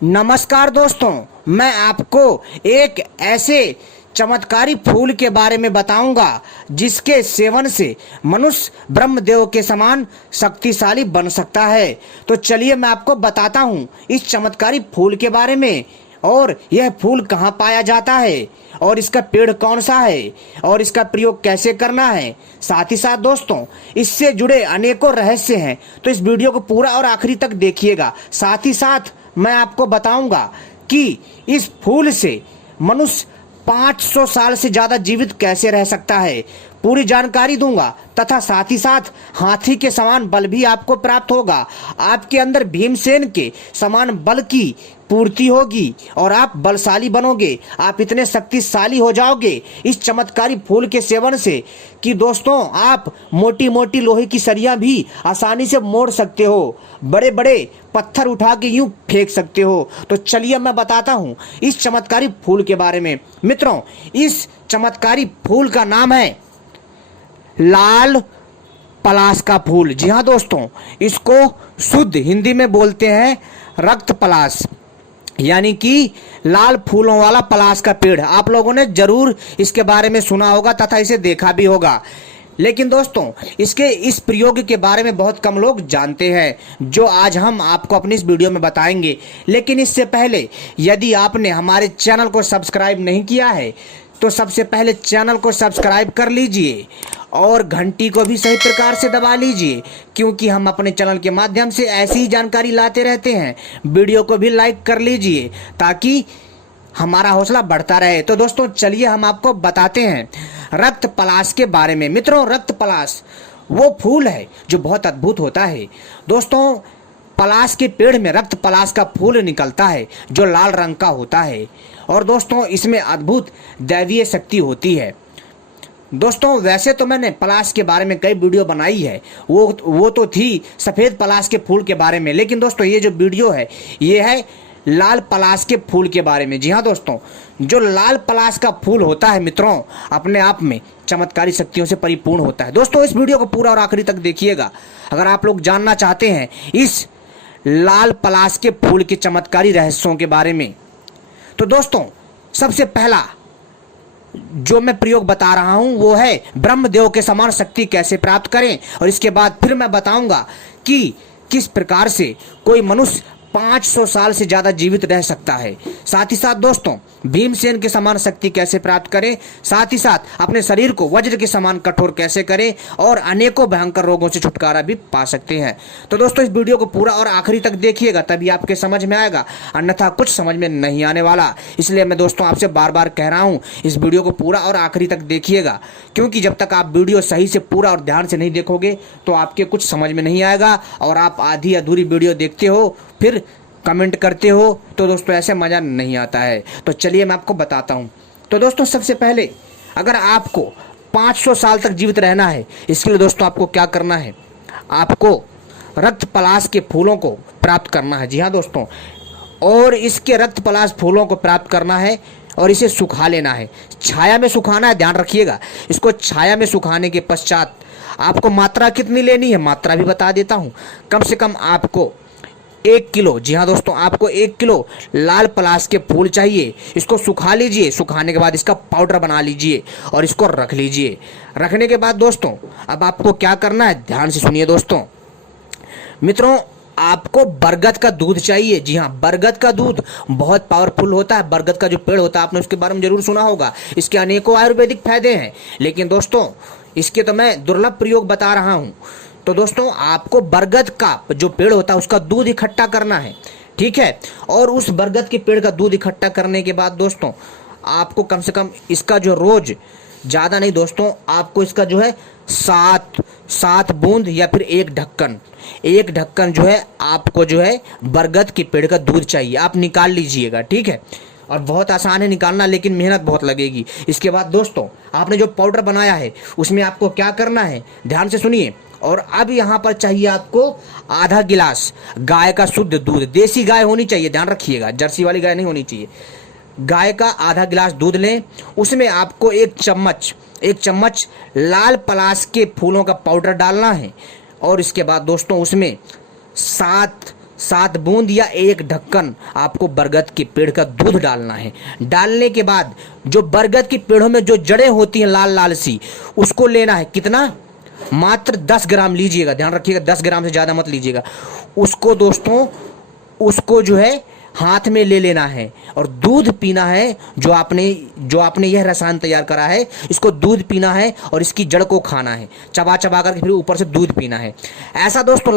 नमस्कार दोस्तों, मैं आपको एक ऐसे चमत्कारी फूल के बारे में बताऊंगा जिसके सेवन से मनुष्य ब्रह्मदेव के समान शक्तिशाली बन सकता है। तो चलिए मैं आपको बताता हूं इस चमत्कारी फूल के बारे में, और यह फूल कहाँ पाया जाता है, और इसका पेड़ कौन सा है, और इसका प्रयोग कैसे करना है। साथ ही साथ दोस्तों, इससे जुड़े अनेकों रहस्य हैं, तो इस वीडियो को पूरा और आखिरी तक देखिएगा। साथ ही साथ मैं आपको बताऊंगा कि इस फूल से मनुष्य 500 साल से ज्यादा जीवित कैसे रह सकता है, पूरी जानकारी दूंगा। तथा साथ ही साथ हाथी के समान बल भी आपको प्राप्त होगा, आपके अंदर भीमसेन के समान बल की पूर्ति होगी और आप बलशाली बनोगे। आप इतने शक्तिशाली हो जाओगे इस चमत्कारी फूल के सेवन से कि दोस्तों, आप मोटी मोटी लोहे की सरियां भी आसानी से मोड़ सकते हो, बड़े बड़े पत्थर उठा के यूं फेंक सकते हो। तो चलिए मैं बताता हूं इस चमत्कारी फूल के बारे में। मित्रों, इस चमत्कारी फूल का नाम है लाल पलाश का फूल। जी हाँ दोस्तों, इसको शुद्ध हिंदी में बोलते हैं रक्त पलाश, यानी कि लाल फूलों वाला पलाश का पेड़। आप लोगों ने जरूर इसके बारे में सुना होगा तथा इसे देखा भी होगा, लेकिन दोस्तों इसके इस प्रयोग के बारे में बहुत कम लोग जानते हैं, जो आज हम आपको अपनी इस वीडियो में बताएंगे। लेकिन इससे पहले यदि आपने हमारे चैनल को सब्सक्राइब नहीं किया है तो सबसे पहले चैनल को सब्सक्राइब कर लीजिए और घंटी को भी सही प्रकार से दबा लीजिए, क्योंकि हम अपने चैनल के माध्यम से ऐसी ही जानकारी लाते रहते हैं। वीडियो को भी लाइक कर लीजिए ताकि हमारा हौसला बढ़ता रहे। तो दोस्तों चलिए हम आपको बताते हैं रक्त पलाश के बारे में। मित्रों, रक्त पलाश वो फूल है जो बहुत अद्भुत होता है। दोस्तों, पलाश के पेड़ में रक्त पलाश का फूल निकलता है जो लाल रंग का होता है, और दोस्तों इसमें अद्भुत दैवीय शक्ति होती है। दोस्तों, वैसे तो मैंने पलाश के बारे में कई वीडियो बनाई है, वो तो थी सफेद पलाश के फूल के बारे में, लेकिन दोस्तों ये जो वीडियो है ये है लाल पलाश के फूल के बारे में। जी हाँ दोस्तों, जो लाल पलाश का फूल होता है मित्रों, अपने आप में चमत्कारी शक्तियों से परिपूर्ण होता है। दोस्तों इस वीडियो को पूरा और आखिरी तक देखिएगा अगर आप लोग जानना चाहते हैं इस लाल पलाश के फूल के चमत्कारी रहस्यों के बारे में। तो दोस्तों, सबसे पहला जो मैं प्रयोग बता रहा हूं वो है ब्रह्मदेव के समान शक्ति कैसे प्राप्त करें, और इसके बाद फिर मैं बताऊंगा कि किस प्रकार से कोई मनुष्य 500 साल से ज्यादा जीवित रह सकता है। साथ ही साथ दोस्तों, भीमसेन के समान शक्ति कैसे प्राप्त करें, साथ ही साथ अपने शरीर को वज्र के समान कठोर कैसे करें, और अनेकों भयंकर रोगों से छुटकारा भी पा सकते हैं। तो दोस्तों इस वीडियो को पूरा और आखिरी तक देखिएगा, तभी आपके समझ में आएगा, अन्यथा कुछ समझ में नहीं आने वाला। इसलिए मैं दोस्तों आपसे बार बार कह रहा हूँ इस वीडियो को पूरा और आखिरी तक देखिएगा, क्योंकि जब तक आप वीडियो सही से पूरा और ध्यान से नहीं देखोगे तो आपके कुछ समझ में नहीं आएगा, और आप आधी अधूरी वीडियो देखते हो फिर कमेंट करते हो, तो दोस्तों ऐसे मज़ा नहीं आता है। तो चलिए मैं आपको बताता हूँ। तो दोस्तों सबसे पहले, अगर आपको 500 साल तक जीवित रहना है, इसके लिए दोस्तों आपको क्या करना है, आपको रक्त पलाश के फूलों को प्राप्त करना है। जी हाँ दोस्तों, और इसके रक्त पलाश फूलों को प्राप्त करना है और इसे सुखा लेना है, छाया में सुखाना है, ध्यान रखिएगा। इसको छाया में सुखाने के पश्चात आपको मात्रा कितनी लेनी है, मात्रा भी बता देता हूँ। कम से कम आपको 1 किलो, जी हाँ दोस्तों, आपको 1 किलो लाल पलाश के फूल चाहिए। इसको सुखा लीजिए, सुखाने के बाद इसका पाउडर बना लीजिए और इसको रख लीजिए। रखने के बाद दोस्तों अब आपको क्या करना है, ध्यान से सुनिए दोस्तों। मित्रों, आपको बरगद का दूध चाहिए। जी हाँ, बरगद का दूध बहुत पावरफुल होता है। बरगद का जो पेड़ होता है, आपने उसके बारे में जरूर सुना होगा, इसके अनेकों आयुर्वेदिक फायदे हैं, लेकिन दोस्तों इसके तो मैं दुर्लभ प्रयोग बता रहा हूँ। तो दोस्तों आपको बरगद का जो पेड़ होता है उसका दूध इकट्ठा करना है, ठीक है। और उस बरगद के पेड़ का दूध इकट्ठा करने के बाद दोस्तों आपको कम से कम इसका जो रोज, ज़्यादा नहीं दोस्तों, आपको इसका जो है 7 बूंद या फिर एक ढक्कन जो है आपको जो है बरगद के पेड़ का दूध चाहिए। आप निकाल लीजिएगा, ठीक है। और बहुत आसान है निकालना, लेकिन मेहनत बहुत लगेगी। इसके बाद दोस्तों आपने जो पाउडर बनाया है उसमें आपको क्या करना है, ध्यान से सुनिए। और अब यहाँ पर चाहिए आपको आधा गिलास गाय का शुद्ध दूध, देसी गाय होनी चाहिए, ध्यान रखिएगा, जर्सी वाली गाय नहीं होनी चाहिए। गाय का आधा गिलास दूध लें, उसमें आपको एक चम्मच लाल पलाश के फूलों का पाउडर डालना है। और इसके बाद दोस्तों उसमें 7 बूंद या 1 ढक्कन आपको बरगद के पेड़ का दूध डालना है। डालने के बाद जो बरगद के पेड़ों में जो जड़ें होती हैं लाल लाल सी, उसको लेना है। कितना? मात्र 10 ग्राम लीजिएगा, ध्यान रखिएगा 10 ग्राम से ज़्यादा मत लीजिएगा। उसको दोस्तों, उसको जो है हाथ में ले लेना है और दूध पीना है। जो आपने यह रसायन तैयार करा है, इसको दूध पीना है और इसकी जड़ को खाना है, चबा चबा करके फिर ऊपर से दूध पीना है। ऐसा दोस्तों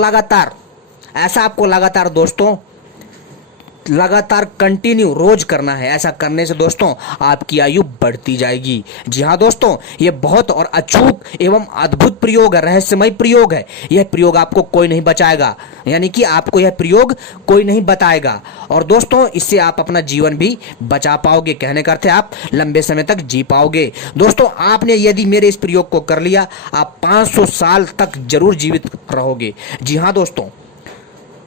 आपको लगातार कंटिन्यू रोज करना है। ऐसा करने से दोस्तों आपकी आयु बढ़ती जाएगी। जी हाँ दोस्तों, ये बहुत और अचूक एवं अद्भुत प्रयोग है, रहस्यमय प्रयोग है। यह प्रयोग आपको कोई नहीं बचाएगा, यानी कि आपको यह प्रयोग कोई नहीं बताएगा। और दोस्तों इससे आप अपना जीवन भी बचा पाओगे। कहने का अर्थ है आप लंबे समय तक जी पाओगे। दोस्तों आपने यदि मेरे इस प्रयोग को कर लिया, आप 500 साल तक जरूर जीवित रहोगे। जी हाँ दोस्तों,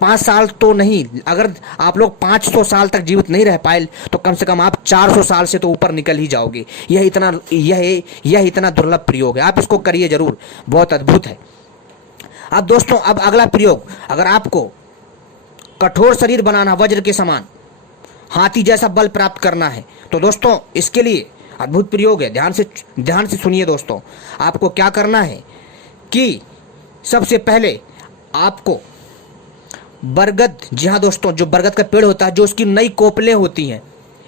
5 साल तो नहीं, अगर आप लोग 500 साल तक जीवित नहीं रह पाए तो कम से कम आप 400 साल से तो ऊपर निकल ही जाओगे। यह इतना दुर्लभ प्रयोग है, आप इसको करिए जरूर, बहुत अद्भुत है। अब दोस्तों, अब अगला प्रयोग, अगर आपको कठोर शरीर बनाना, वज्र के समान हाथी जैसा बल प्राप्त करना है, तो दोस्तों इसके लिए अद्भुत प्रयोग है। ध्यान से सुनिए दोस्तों। आपको क्या करना है कि सबसे पहले आपको बरगद, जी हाँ दोस्तों, जो बरगद का पेड़ होता है, जो उसकी नई कोपलें होती हैं,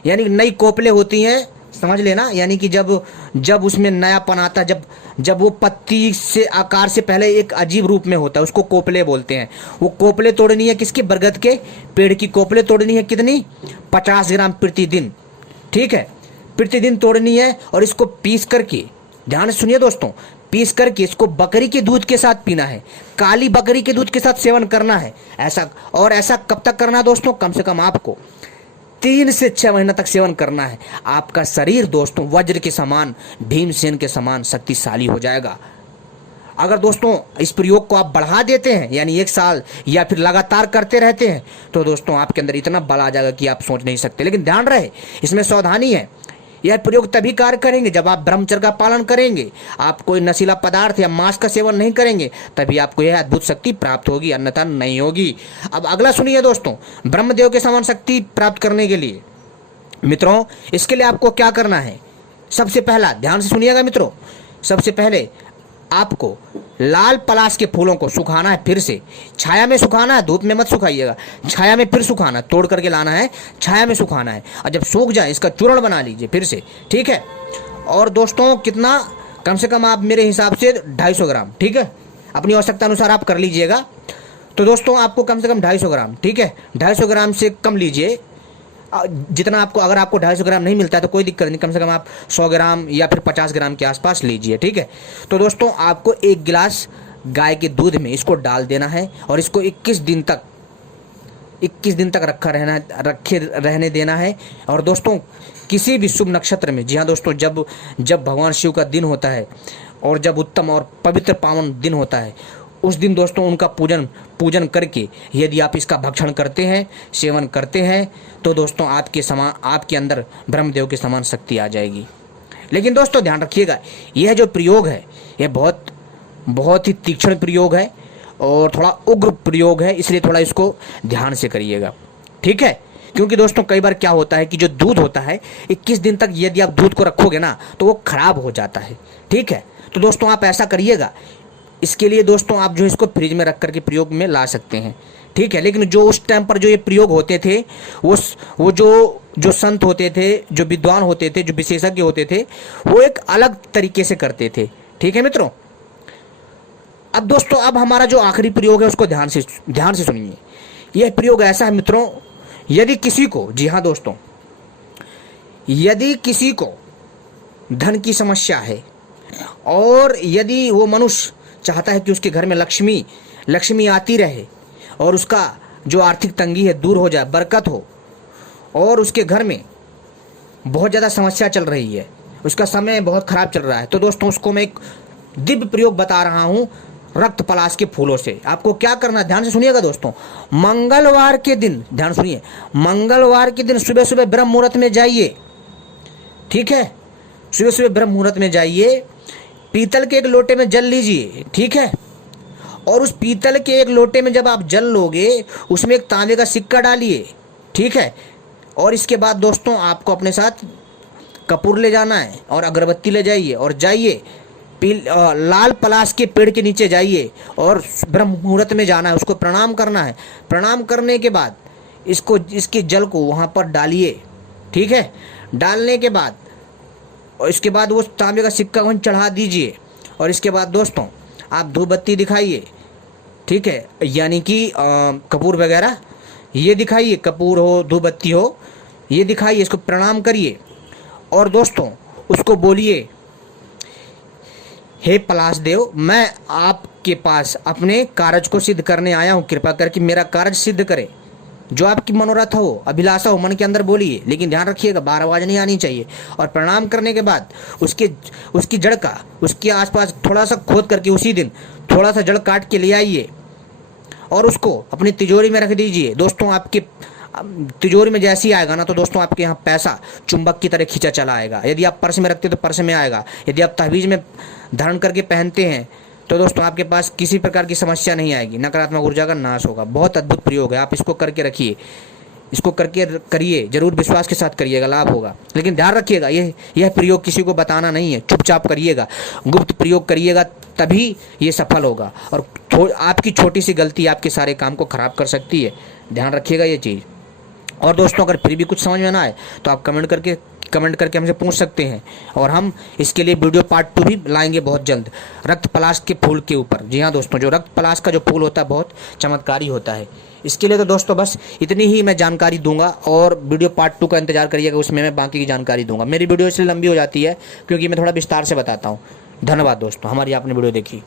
यानी नई कोपलें होती हैं, समझ लेना, यानी कि जब उसमें नयापन आता है, जब वो पत्ती से आकार से पहले एक अजीब रूप में होता है, उसको कोपले बोलते हैं। वो कोपले तोड़नी है, किसकी? बरगद के पेड़ की कोपले तोड़नी है। कितनी? 50 ग्राम प्रतिदिन। ठीक है, प्रतिदिन तोड़नी है और इसको पीस करके, ध्यान से सुनिए दोस्तों, पीस करके इसको बकरी के दूध के साथ पीना है, काली बकरी के दूध के साथ सेवन करना है। ऐसा कब तक करना है दोस्तों? कम से कम आपको 3 से 6 महीना तक सेवन करना है। आपका शरीर दोस्तों वज्र के समान, भीमसेन के समान शक्तिशाली हो जाएगा। अगर दोस्तों इस प्रयोग को आप बढ़ा देते हैं, यानी 1 साल या फिर लगातार करते रहते हैं, तो दोस्तों आपके अंदर इतना बल आ जाएगा कि आप सोच नहीं सकते। लेकिन ध्यान रहे, इसमें सावधानी है। यह प्रयोग तभी कार्य करेंगे जब आप ब्रह्मचर्य का पालन करेंगे, आप कोई नशीला पदार्थ या मांस का सेवन नहीं करेंगे, तभी आपको यह अद्भुत शक्ति प्राप्त होगी, अन्यथा नहीं होगी। अब अगला सुनिए दोस्तों, ब्रह्मदेव के समान शक्ति प्राप्त करने के लिए मित्रों, इसके लिए आपको क्या करना है? सबसे पहला, ध्यान से सुनिएगा मित्रों, सबसे पहले आपको लाल पलाश के फूलों को सुखाना है, फिर से छाया में सुखाना है, धूप में मत सुखाइएगा, छाया में फिर सुखाना, तोड़ करके लाना है, छाया में सुखाना है, और जब सूख जाए इसका चूर्ण बना लीजिए फिर से। ठीक है, और दोस्तों कितना? कम से कम आप मेरे हिसाब से 250 ग्राम, ठीक है, अपनी आवश्यकता अनुसार आप कर लीजिएगा। तो दोस्तों आपको कम से कम 250 ग्राम, ठीक है, 250 ग्राम से कम लीजिए, जितना आपको, अगर आपको 250 ग्राम नहीं मिलता है तो कोई दिक्कत नहीं, कम से कम आप 100 ग्राम या फिर 50 ग्राम के आसपास लीजिए। ठीक है, तो दोस्तों आपको 1 गिलास गाय के दूध में इसको डाल देना है और इसको 21 दिन तक रखे रहने देना है। और दोस्तों किसी भी शुभ नक्षत्र में, जी हाँ दोस्तों, जब भगवान शिव का दिन होता है और जब उत्तम और पवित्र पावन दिन होता है, उस दिन दोस्तों उनका पूजन करके यदि आप इसका भक्षण करते हैं, सेवन करते हैं, तो दोस्तों आपके अंदर ब्रह्मदेव के समान शक्ति आ जाएगी। लेकिन दोस्तों ध्यान रखिएगा, यह जो प्रयोग है यह बहुत ही तीक्ष्ण प्रयोग है और थोड़ा उग्र प्रयोग है, इसलिए थोड़ा इसको ध्यान से करिएगा। ठीक है, क्योंकि दोस्तों कई बार क्या होता है कि जो दूध होता है 21 दिन तक यदि आप दूध को रखोगे ना तो वो खराब हो जाता है। ठीक है, तो दोस्तों आप ऐसा करिएगा। इसके लिए दोस्तों आप जो इसको फ्रिज में रख करके प्रयोग में ला सकते हैं। ठीक है, लेकिन जो उस टाइम पर जो ये प्रयोग होते थे, वो जो संत होते थे, जो विद्वान होते थे, जो विशेषज्ञ होते थे, वो एक अलग तरीके से करते थे। ठीक है मित्रों, अब दोस्तों अब हमारा जो आखिरी प्रयोग है उसको ध्यान से सुनिए। यह प्रयोग ऐसा है मित्रों, यदि किसी को, जी हाँ दोस्तों, यदि किसी को धन की समस्या है और यदि वो मनुष्य चाहता है कि उसके घर में लक्ष्मी आती रहे और उसका जो आर्थिक तंगी है दूर हो जाए, बरकत हो, और उसके घर में बहुत ज़्यादा समस्या चल रही है, उसका समय बहुत खराब चल रहा है, तो दोस्तों उसको मैं एक दिव्य प्रयोग बता रहा हूँ, रक्त पलाश के फूलों से। आपको क्या करना है, ध्यान से सुनिएगा दोस्तों। मंगलवार के दिन, ध्यान सुनिए, मंगलवार के दिन सुबह सुबह ब्रह्म मुहूर्त में जाइए। ठीक है, सुबह सुबह ब्रह्म मुहूर्त में जाइए, पीतल के एक लोटे में जल लीजिए। ठीक है, और उस पीतल के एक लोटे में जब आप जल लोगे उसमें एक तांबे का सिक्का डालिए, ठीक है। और इसके बाद दोस्तों आपको अपने साथ कपूर ले जाना है और अगरबत्ती ले जाइए और जाइए लाल पलाश के पेड़ के नीचे जाइए और ब्रह्म मुहूर्त में जाना है, उसको प्रणाम करना है। प्रणाम करने के बाद इसके जल को वहाँ पर डालिए, ठीक है। डालने के बाद और इसके बाद वो तांबे का सिक्का वहीं चढ़ा दीजिए और इसके बाद दोस्तों आप धूप बत्ती दिखाइए, ठीक है, यानी कि कपूर वगैरह ये दिखाइए, कपूर हो धूप बत्ती हो ये दिखाइए, इसको प्रणाम करिए और दोस्तों उसको बोलिए, हे पलाश देव, मैं आपके पास अपने कार्य को सिद्ध करने आया हूँ, कृपा करके मेरा कार्य सिद्ध करे। जो आपकी मनोरथ हो, अभिलाषा हो, मन के अंदर बोलिए, लेकिन ध्यान रखिएगा बाहर आवाज नहीं आनी चाहिए। और प्रणाम करने के बाद उसकी जड़ का उसके आसपास थोड़ा सा खोद करके उसी दिन थोड़ा सा जड़ काट के ले आइए और उसको अपनी तिजोरी में रख दीजिए। दोस्तों आपके तिजोरी में जैसे ही आएगा ना तो दोस्तों आपके यहाँ पैसा चुंबक की तरह खींचा चला आएगा। यदि आप पर्स में रखते तो पर्स में आएगा, यदि आप तहवीज में धारण करके पहनते हैं तो दोस्तों आपके पास किसी प्रकार की समस्या नहीं आएगी, नकारात्मक ऊर्जा का नाश होगा। बहुत अद्भुत प्रयोग है, आप इसको करके रखिए, इसको करके करिए, जरूर विश्वास के साथ करिएगा, लाभ होगा। लेकिन ध्यान रखिएगा यह प्रयोग किसी को बताना नहीं है, चुपचाप करिएगा, गुप्त प्रयोग करिएगा, तभी ये सफल होगा। और आपकी छोटी सी गलती आपके सारे काम को खराब कर सकती है, ध्यान रखिएगा ये चीज़। और दोस्तों अगर फिर भी कुछ समझ में ना आए तो आप कमेंट करके हमसे पूछ सकते हैं और हम इसके लिए वीडियो पार्ट 2 भी लाएंगे बहुत जल्द, रक्त पलाश के फूल के ऊपर। जी हाँ दोस्तों, जो रक्त पलाश का जो फूल होता है बहुत चमत्कारी होता है। इसके लिए तो दोस्तों बस इतनी ही मैं जानकारी दूंगा और वीडियो पार्ट 2 का इंतजार करिएगा, उसमें मैं बाकी की जानकारी दूंगा। मेरी वीडियो इसलिए लंबी हो जाती है क्योंकि मैं थोड़ा विस्तार से बताता हूँ। धन्यवाद दोस्तों, हमारी आपने वीडियो देखी।